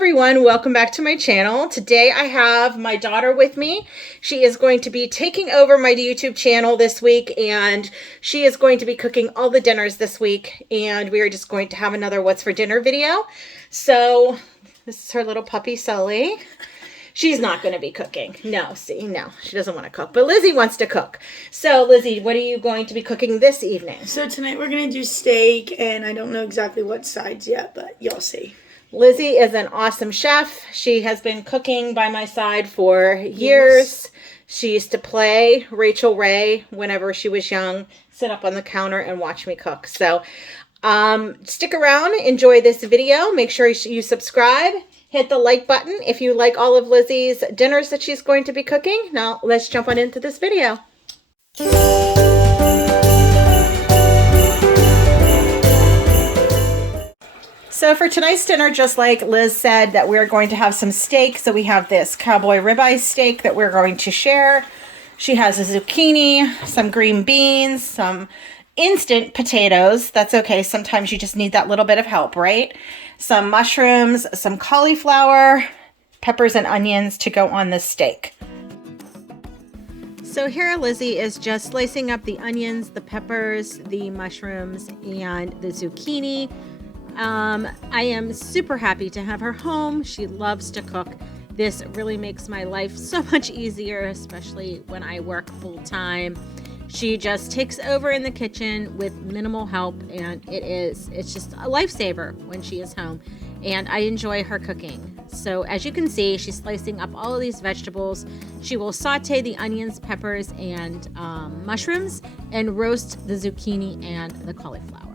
everyone, welcome back to my channel. Today I have my daughter with me. She is going to be taking over my YouTube channel this week, and she is going to be cooking all the dinners this week, and we are just going to have another what's for dinner video. So this is her little puppy Sully. She's not going to be cooking. No, see, no, she doesn't want to cook, but Lizzie wants to cook. So Lizzie, what are you going to be cooking this evening? So tonight we're going to do steak, and I don't know exactly what sides yet, but you'll see. Lizzie is an awesome chef. She has been cooking by my side for years. She used to play Rachel Ray whenever she was young, sit up on the counter and watch me cook. So stick around, enjoy this video. Make sure you subscribe, hit the like button if you like all of Lizzie's dinners that she's going to be cooking. Now let's jump on into this video. So for tonight's dinner, just like Liz said, that we're going to have some steak. So we have this cowboy ribeye steak that we're going to share. She has a zucchini, some green beans, some instant potatoes. That's okay. Sometimes you just need that little bit of help, right? Some mushrooms, some cauliflower, peppers and onions to go on this steak. So here Lizzie is just slicing up the onions, the peppers, the mushrooms, and the zucchini. I am super happy to have her home. She loves to cook. This really makes my life so much easier, especially when I work full time. She just takes over in the kitchen with minimal help, and it's just a lifesaver when she is home, and I enjoy her cooking. So as you can see, she's slicing up all of these vegetables. She will saute the onions, peppers, and mushrooms, and roast the zucchini and the cauliflower.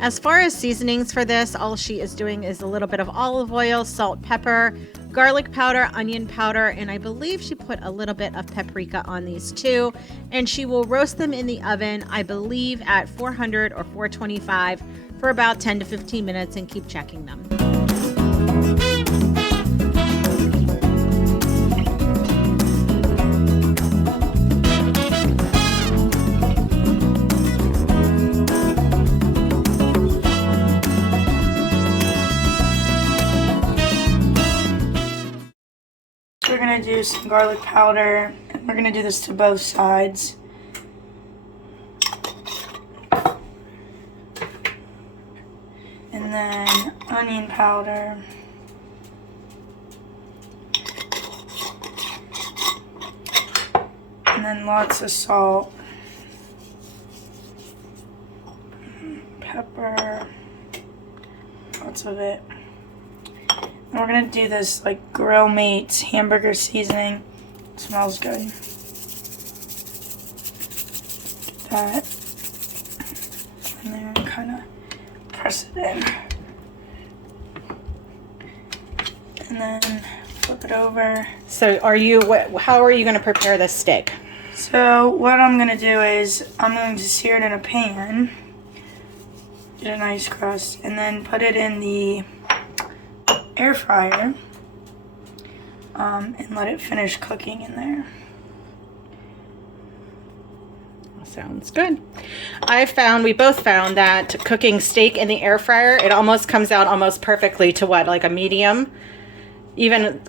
As far as seasonings for this, all she is doing is a little bit of olive oil, salt, pepper, garlic powder, onion powder, and I believe she put a little bit of paprika on these too. And she will roast them in the oven, I believe at 400 or 425 for about 10 to 15 minutes, and keep checking them. We're going to do some garlic powder, and we're going to do this to both sides. And then onion powder. And then lots of salt. Pepper. Lots of it. And we're going to do this like Grill Mates hamburger seasoning. It smells good. Get that. And then kind of press it in. And then flip it over. So how are you going to prepare this steak? So what I'm going to do is I'm going to sear it in a pan. Get a nice crust. And then put it in the air fryer and let it finish cooking in there. Sounds good. We both found that cooking steak in the air fryer, it almost comes out almost perfectly to what, like a medium. Even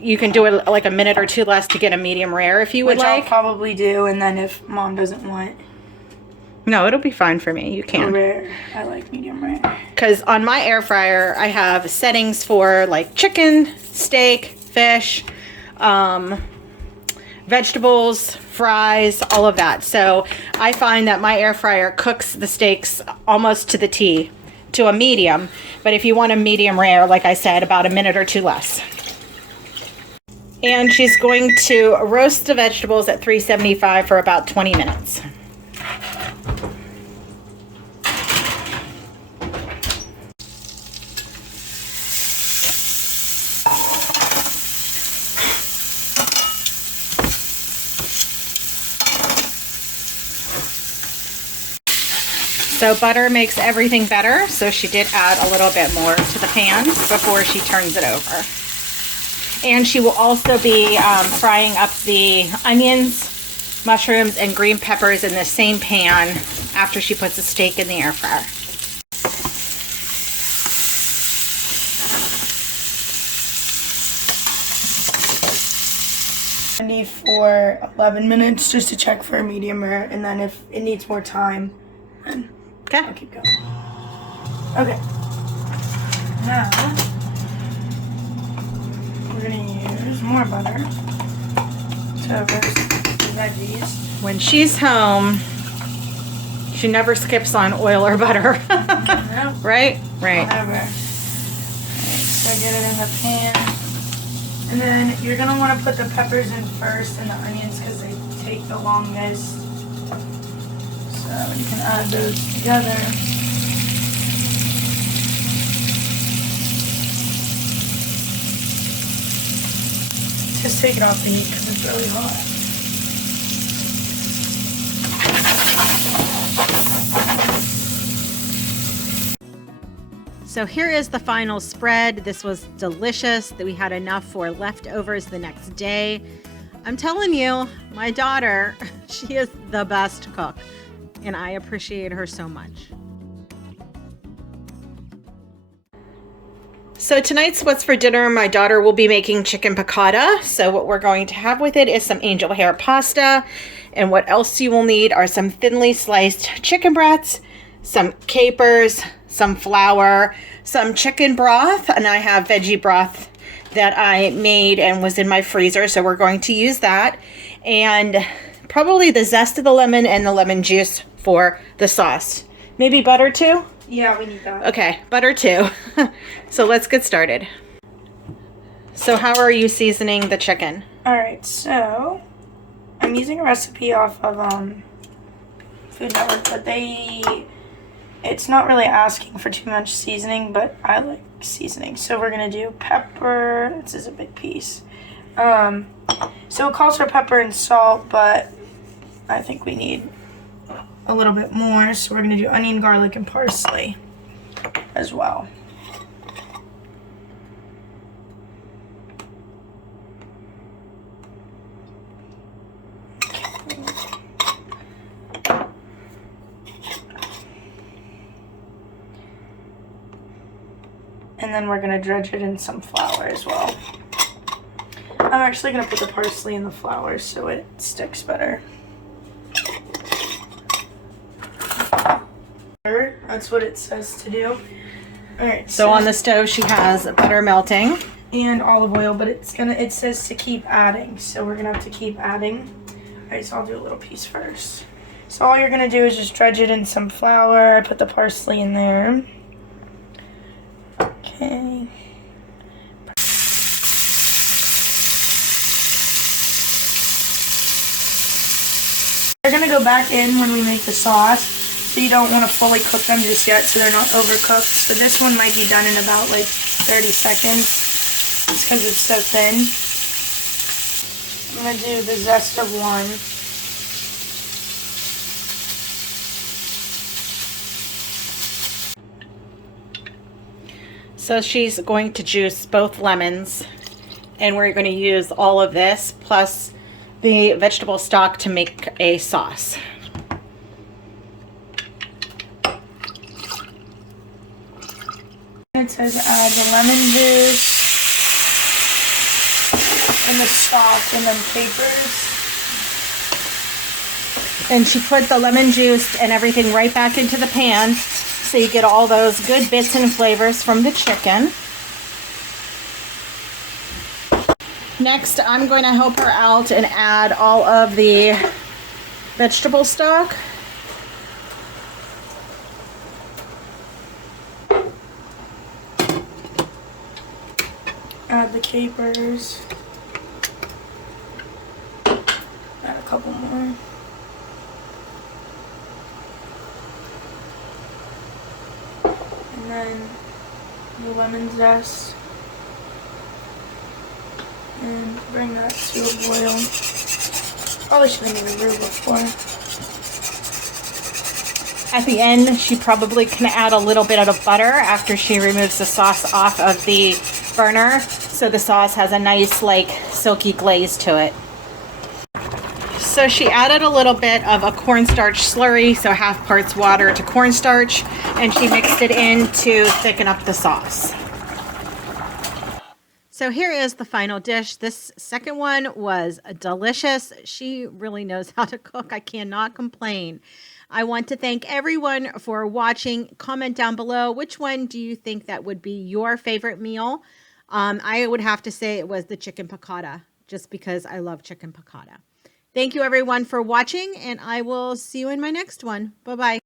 you can do it like a minute or two less to get a medium rare if you would like. Which I'll probably do, and then if Mom doesn't want. No, it'll be fine for me. You can. Rare. I like medium rare. Because on my air fryer, I have settings for like chicken, steak, fish, vegetables, fries, all of that. So I find that my air fryer cooks the steaks almost to the T, to a medium. But if you want a medium rare, like I said, about a minute or two less. And she's going to roast the vegetables at 375 for about 20 minutes. So butter makes everything better, so she did add a little bit more to the pan before she turns it over. And she will also be frying up the onions, mushrooms, and green peppers in the same pan after she puts the steak in the air fryer. 370 for 11 minutes just to check for a medium rare, and then if it needs more time, then I'll keep going. Okay. Now, we're going to use more butter to roast the veggies. When she's home, she never skips on oil or butter. Nope. Right? Right. Whatever. Right, so get it in the pan. And then you're going to want to put the peppers in first and the onions because they take the longest. So you can add those together. Just take it off the heat because it's really hot. So here is the final spread. This was delicious. That we had enough for leftovers the next day. I'm telling you, my daughter, she is the best cook, and I appreciate her so much. So tonight's what's for dinner. My daughter will be making chicken piccata. So what we're going to have with it is some angel hair pasta. And what else you will need are some thinly sliced chicken breasts, some capers, some flour, some chicken broth, and I have veggie broth that I made and was in my freezer, so we're going to use that. And probably the zest of the lemon and the lemon juice for the sauce. Maybe butter too? Yeah, we need that. Okay, butter too. So let's get started. So how are you seasoning the chicken? Alright, so I'm using a recipe off of Food Network, but it's not really asking for too much seasoning, but I like seasoning. So we're going to do pepper. This is a big piece. So it calls for pepper and salt, but I think we need a little bit more. So we're going to do onion, garlic, and parsley as well. And then we're going to dredge it in some flour as well. I'm actually going to put the parsley in the flour so it sticks better. That's what it says to do. Alright. So on the stove she has butter melting. And olive oil, but it says to keep adding. So we're going to have to keep adding. Alright, so I'll do a little piece first. So all you're going to do is just dredge it in some flour. I put the parsley in there. Okay. They're going to go back in when we make the sauce, so you don't want to fully cook them just yet so they're not overcooked. So this one might be done in about like 30 seconds just because it's so thin. I'm going to do the zest of one. So she's going to juice both lemons, and we're going to use all of this plus the vegetable stock to make a sauce. It says add the lemon juice and the stock and then capers. And she put the lemon juice and everything right back into the pan, so you get all those good bits and flavors from the chicken. Next, I'm going to help her out and add all of the vegetable stock. Add the capers. Add a couple more. And then the lemon zest. And bring that to a boil. Probably should have made a roux before. At the end, she probably can add a little bit of butter after she removes the sauce off of the burner, so the sauce has a nice, like, silky glaze to it. So she added a little bit of a cornstarch slurry, so half parts water to cornstarch, and she mixed it in to thicken up the sauce. So here is the final dish. This second one was delicious. She really knows how to cook. I cannot complain. I want to thank everyone for watching. Comment down below, which one do you think that would be your favorite meal? I would have to say it was the chicken piccata, just because I love chicken piccata. Thank you everyone for watching, and I will see you in my next one. Bye-bye.